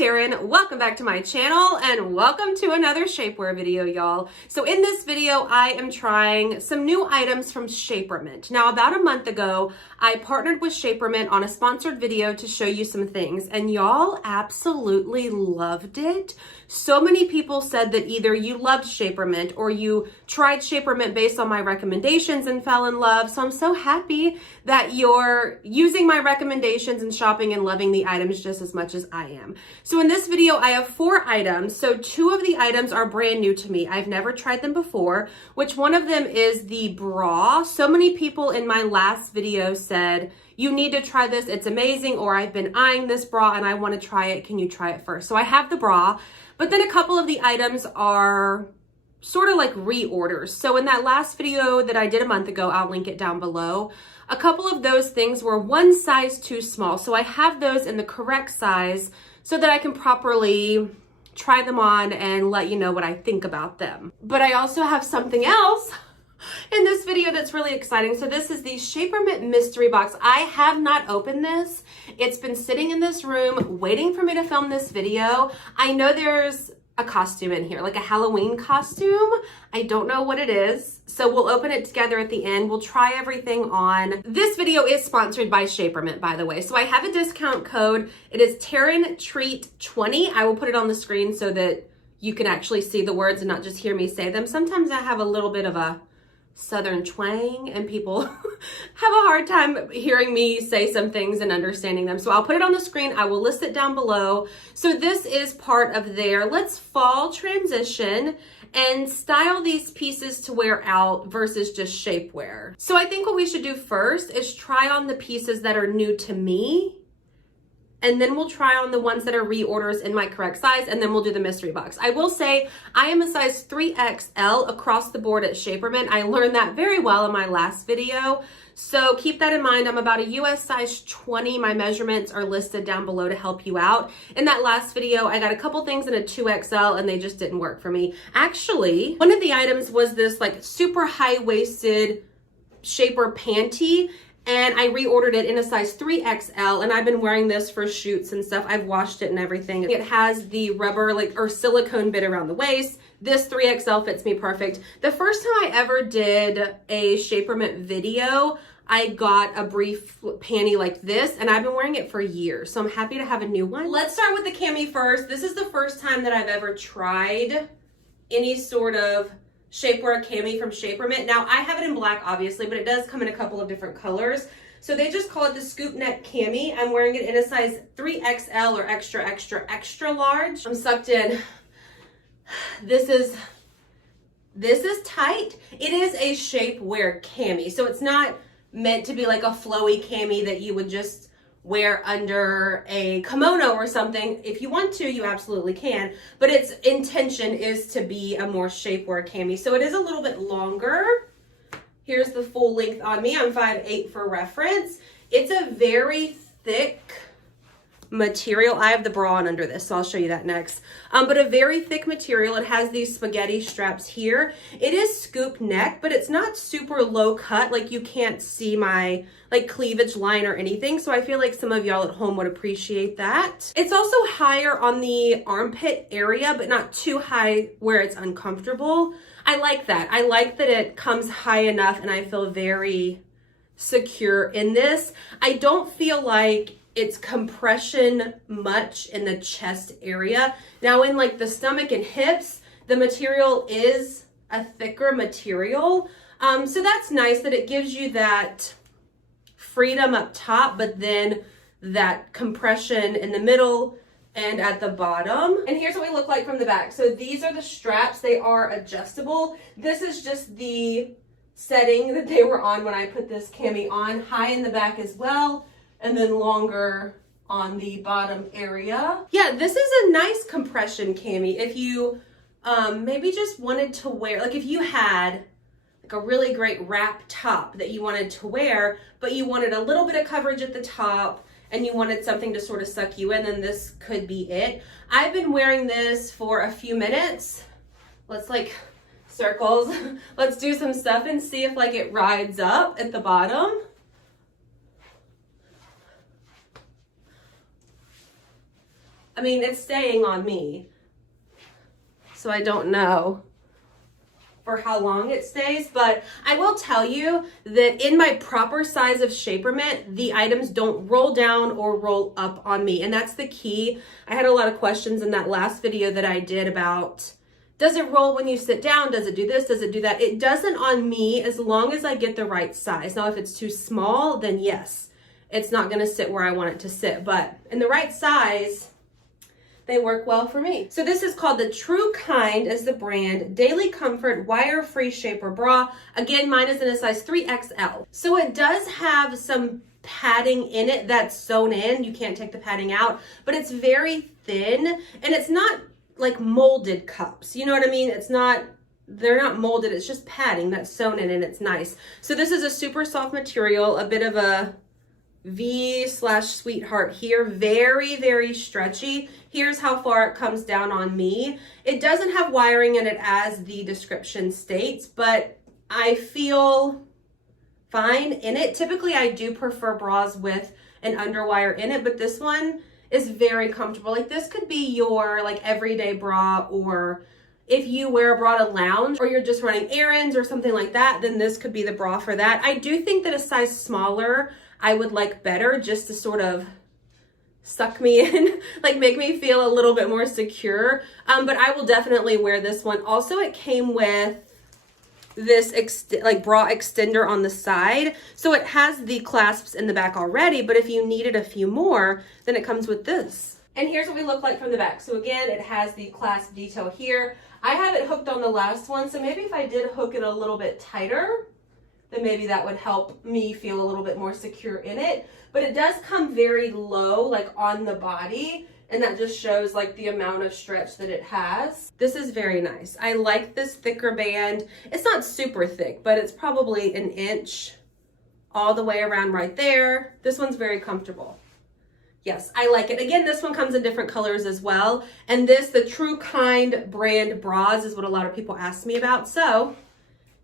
Taryn. Welcome back to my channel and welcome to another shapewear video, y'all. So in this video, I am trying some new items from Shapermint. Now, about a month ago, I partnered with Shapermint on a sponsored video to show you some things, and y'all absolutely loved it. So many people said that either you loved Shapermint or you tried Shapermint based on my recommendations and fell in love. So I'm so happy that you're using my recommendations and shopping and loving the items just as much as I am. So in this video, I have 4 items. So 2 of the items are brand new to me. I've never tried them before, which one of them is the bra. So many people in my last video said, you need to try this, it's amazing, or I've been eyeing this bra and I want to try it, can you try it first? So I have the bra, but then a couple of the items are sort of like reorders. So in that last video that I did a month ago, I'll link it down below, a couple of those things were one size too small. So I have those in the correct size so that I can properly try them on and let you know what I think about them. But I also have something else in this video that's really exciting. So this is the Shapermint mystery box. I have not opened this. It's been sitting in this room waiting for me to film this video. I know there's a costume in here, like a Halloween costume. I don't know what it is. So we'll open it together at the end. We'll try everything on. This video is sponsored by Shapermint, by the way. So I have a discount code. It is TarynTreat20. I will put it on the screen so that you can actually see the words and not just hear me say them. Sometimes I have a little bit of a Southern twang and people have a hard time hearing me say some things and understanding them. So I'll put it on the screen. I will list it down below. So this is part of their Let's Fall transition and style these pieces to wear out versus just shapewear. So I think what we should do first is try on the pieces that are new to me, and then we'll try on the ones that are reorders in my correct size, and then we'll do the mystery box. I will say I am a size 3XL across the board at Shapermint. I learned that very well in my last video. So keep that in mind. I'm about a US size 20. My measurements are listed down below to help you out. In that last video, I got a couple things in a 2XL and they just didn't work for me. Actually, one of the items was this like super high-waisted shaper panty, and I reordered it in a size 3XL, and I've been wearing this for shoots and stuff. I've washed it and everything. It has the rubber or silicone bit around the waist. This 3XL fits me perfect. The first time I ever did a Shapermint video, I got a brief panty like this, and I've been wearing it for years, so I'm happy to have a new one. Let's start with the cami first. This is the first time that I've ever tried any sort of shapewear cami from Shapermint. Now, I have it in black, obviously, but it does come in a couple of different colors. So they just call it the scoop neck cami. I'm wearing it in a size 3XL or extra, extra, extra large. I'm sucked in. This is tight. It is a shapewear cami. So it's not meant to be like a flowy cami that you would just wear under a kimono or something. If you want to, you absolutely can, but its intention is to be a more shapewear cami. So it is a little bit longer. Here's the full length on me. I'm 5'8" for reference. It's a very thick material. I have the bra on under this, so I'll show you that next. But a very thick material. It has these spaghetti straps here. It is scoop neck, but it's not super low cut. Like you can't see my like cleavage line or anything. So I feel like some of y'all at home would appreciate that. It's also higher on the armpit area, but not too high where it's uncomfortable. I like that. I like that it comes high enough and I feel very secure in this. I don't feel like it's compression much in the chest area. Now in like the stomach and hips, the material is a thicker material. So that's nice that it gives you that freedom up top, but then that compression in the middle and at the bottom. And here's what we look like from the back. So these are the straps. They are adjustable. This is just the setting that they were on when I put this cami on. High in the back as well, and then longer on the bottom area. Yeah, this is a nice compression cami. If you maybe just wanted to wear, like if you had like a really great wrap top that you wanted to wear, but you wanted a little bit of coverage at the top and you wanted something to sort of suck you in, then this could be it. I've been wearing this for a few minutes. Let's like circles. Let's do some stuff and see if like it rides up at the bottom. I mean, it's staying on me. So I don't know for how long it stays, but I will tell you that in my proper size of Shapermint, the items don't roll down or roll up on me. And that's the key. I had a lot of questions in that last video that I did about, does it roll when you sit down? Does it do this? Does it do that? It doesn't on me as long as I get the right size. Now, if it's too small, then yes, it's not gonna sit where I want it to sit, but in the right size, they work well for me. So this is called the True Kind as the brand, Daily Comfort Wire-Free Shaper Bra. Again, mine is in a size 3XL. So it does have some padding in it that's sewn in. You can't take the padding out, but it's very thin and it's not like molded cups. You know what I mean? It's not, they're not molded. It's just padding that's sewn in and it's nice. So this is a super soft material, a bit of a V/sweetheart here, very, very stretchy. Here's how far it comes down on me. It doesn't have wiring in it as the description states, but I feel fine in it. Typically, I do prefer bras with an underwire in it, but this one is very comfortable. Like this could be your like everyday bra, or if you wear a bra to lounge or you're just running errands or something like that, then this could be the bra for that. I do think that a size smaller I would like better, just to sort of suck me in, like make me feel a little bit more secure. But I will definitely wear this one. Also, it came with this bra extender on the side. So it has the clasps in the back already, but if you needed a few more, then it comes with this. And here's what we look like from the back. So again, it has the clasp detail here. I have it hooked on the last one, so maybe if I did hook it a little bit tighter, then maybe that would help me feel a little bit more secure in it. But it does come very low, like on the body, and that just shows like the amount of stretch that it has. This is very nice. I like this thicker band. It's not super thick, but it's probably an inch all the way around right there. This one's very comfortable. Yes, I like it. Again, this one comes in different colors as well. And this, the True Kind brand bras, is what a lot of people ask me about. So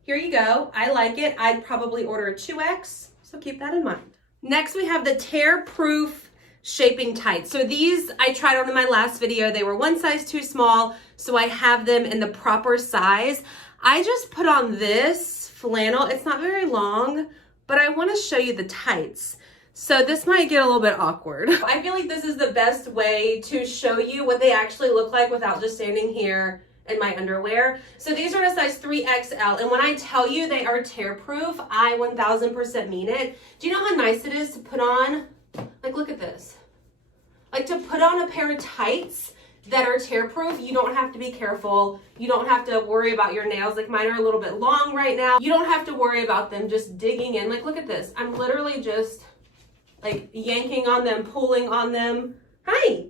here you go. I like it. I'd probably order a 2X, so keep that in mind. Next, we have the Tear-Proof Shaping Tights. So these I tried on in my last video. They were one size too small, so I have them in the proper size. I just put on this flannel. It's not very long, but I want to show you the tights. So this might get a little bit awkward. I feel like this is the best way to show you what they actually look like without just standing here in my underwear. So these are a size 3XL, and when I tell you they are tear-proof, I 1000% mean it. Do you know how nice it is to put on? Like, look at this. Like, to put on a pair of tights that are tear-proof, you don't have to be careful. You don't have to worry about your nails. Like, mine are a little bit long right now. You don't have to worry about them just digging in. Like, look at this. I'm literally just like yanking on them, pulling on them. Hi.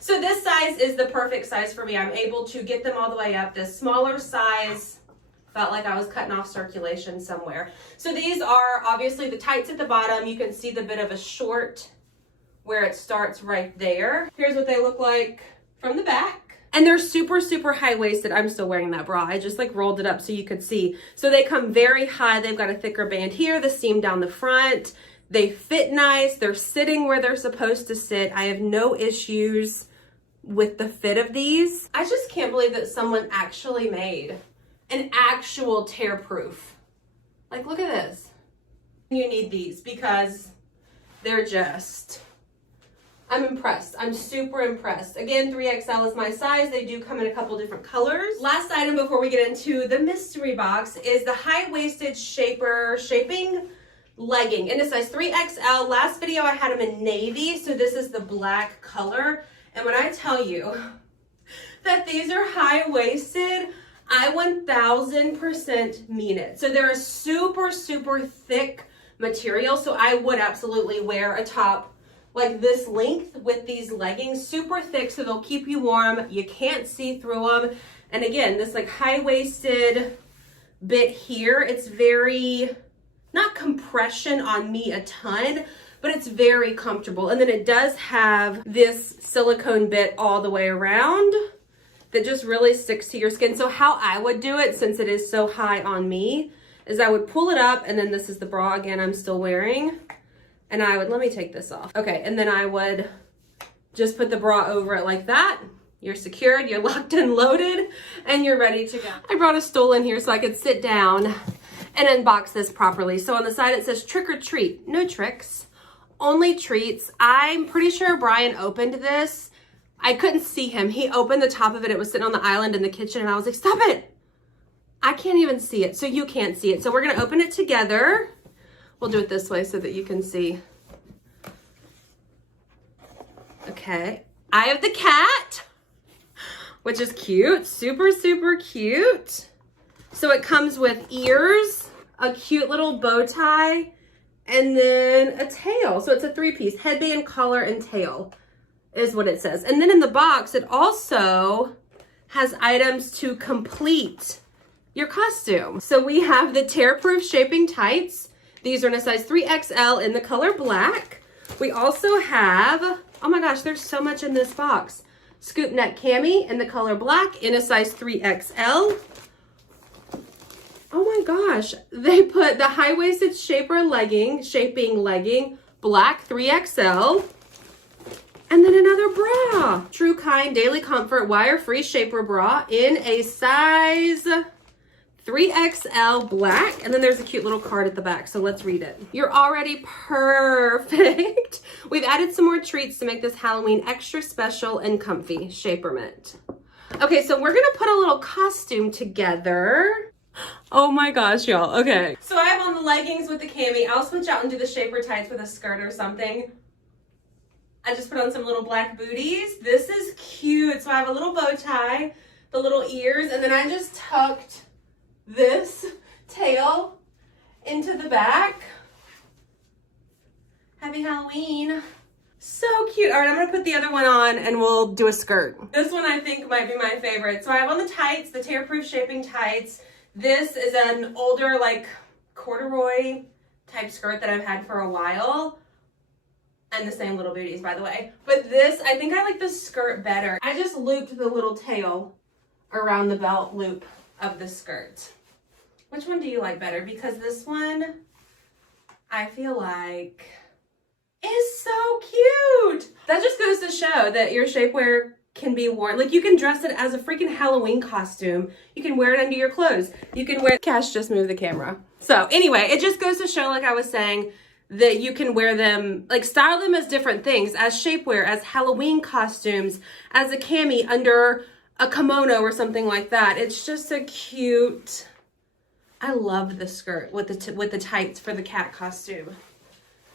So this size is the perfect size for me. I'm able to get them all the way up. This smaller size felt like I was cutting off circulation somewhere. So these are obviously the tights at the bottom. You can see the bit of a short where it starts right there. Here's what they look like from the back. And they're super, super high-waisted. I'm still wearing that bra. I just like rolled it up so you could see. So they come very high. They've got a thicker band here, the seam down the front. They fit nice. They're sitting where they're supposed to sit. I have no issues with the fit of these. I just can't believe that someone actually made an actual tear-proof. Like, look at this. You need these because they're just, I'm impressed. I'm super impressed. Again, 3XL is my size. They do come in a couple different colors. Last item before we get into the mystery box is the high-waisted shaping legging in a size 3XL. Last video I had them in navy, so this is the black color. And when I tell you that these are high-waisted, I 1000% mean it. So they're a super, super thick material, so I would absolutely wear a top like this length with these leggings. Super thick, so they'll keep you warm. You can't see through them. And again, this like high-waisted bit here, it's very, not compression on me a ton, but it's very comfortable. And then it does have this silicone bit all the way around that just really sticks to your skin. So how I would do it, since it is so high on me, is I would pull it up, and then this is the bra again I'm still wearing, and I would, let me take this off. Okay, and then I would Just put the bra over it like that. You're secured, you're locked and loaded, and you're ready to go. I brought a stool in here so I could sit down and unbox this properly. So on the side it says trick or treat. No tricks, only treats. I'm pretty sure Brian opened this. I couldn't see him. He opened the top of it. It was sitting on the island in the kitchen and I was like, stop it. I can't even see it, so you can't see it. So we're gonna open it together. We'll do it this way so that you can see. Okay, Eye of the cat, which is cute, super, super cute. So it comes with ears, a cute little bow tie, and then a tail. So it's a 3-piece, headband, collar, and tail is what it says. And then in the box, it also has items to complete your costume. So we have the tear-proof shaping tights. These are in a size 3XL in the color black. We also have, oh my gosh, there's so much in this box. Scoop neck cami in the color black in a size 3XL. Oh my gosh, they put the high-waisted shaping legging, black 3XL. And then another bra. True Kind Daily Comfort wire-free shaper bra in a size 3XL black, and then there's a cute little card at the back, so let's read it. You're already perfect. We've added some more treats to make this Halloween extra special and comfy. Shapermint. Okay, so we're gonna put a little costume together. Oh my gosh, y'all, okay. So I have on the leggings with the cami. I'll switch out and do the shaper tights with a skirt or something. I just put on some little black booties. This is cute. So I have a little bow tie, the little ears, and then I just tucked this tail into the back. Happy Halloween. So cute. All right, I'm gonna put the other one on and we'll do a skirt. This one I think might be my favorite. So I have on the tights, the tear-proof shaping tights. This is an older, like, corduroy type skirt that I've had for a while. And the same little booties, by the way. But this, I think I like the skirt better. I just looped the little tail around the belt loop of the skirt. Which one do you like better? Because this one, I feel like, is so cute. That just goes to show that your shapewear can be worn. Like, you can dress it as a freaking Halloween costume. You can wear it under your clothes. You can wear, Cash just moved the camera. So anyway, it just goes to show, like I was saying, that you can wear them, like style them as different things, as shapewear, as Halloween costumes, as a cami under a kimono or something like that. It's just a cute, I love the skirt with the tights for the cat costume.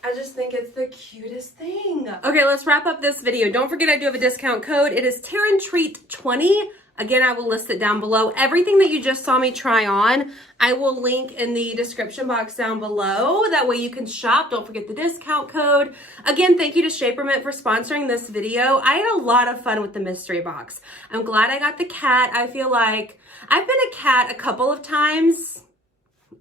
I just think it's the cutest thing. Okay, let's wrap up this video. Don't forget I do have a discount code. It is TerranTreat20. Again, I will list it down below. Everything that you just saw me try on, I will link in the description box down below. That way you can shop. Don't forget the discount code. Again, thank you to Shapermint for sponsoring this video. I had a lot of fun with the mystery box. I'm glad I got the cat. I feel like I've been a cat a couple of times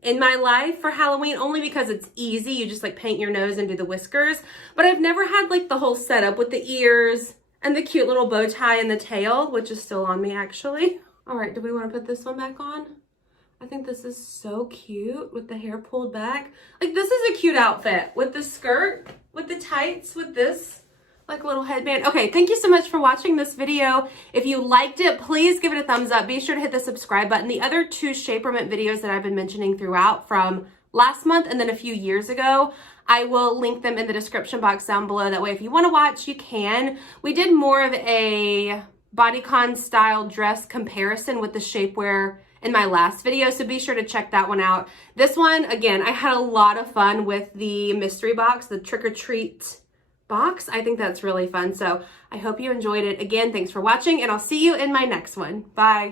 in my life for Halloween, only because it's easy. You just like paint your nose and do the whiskers. But I've never had like the whole setup with the ears and the cute little bow tie and the tail, which is still on me actually. All right, do we want to put this one back on? I think this is so cute with the hair pulled back. Like, this is a cute outfit with the skirt, with the tights, with this like little headband. Okay, thank you so much for watching this video. If you liked it, please give it a thumbs up. Be sure to hit the subscribe button. The other 2 Shapermint videos that I've been mentioning throughout from last month and then a few years ago, I will link them in the description box down below. That way, if you want to watch, you can. We did more of a bodycon style dress comparison with the shapewear in my last video, so be sure to check that one out. This one, again, I had a lot of fun with the mystery box, the trick or treat box. I think that's really fun. So I hope you enjoyed it. Again, thanks for watching, and I'll see you in my next one. Bye.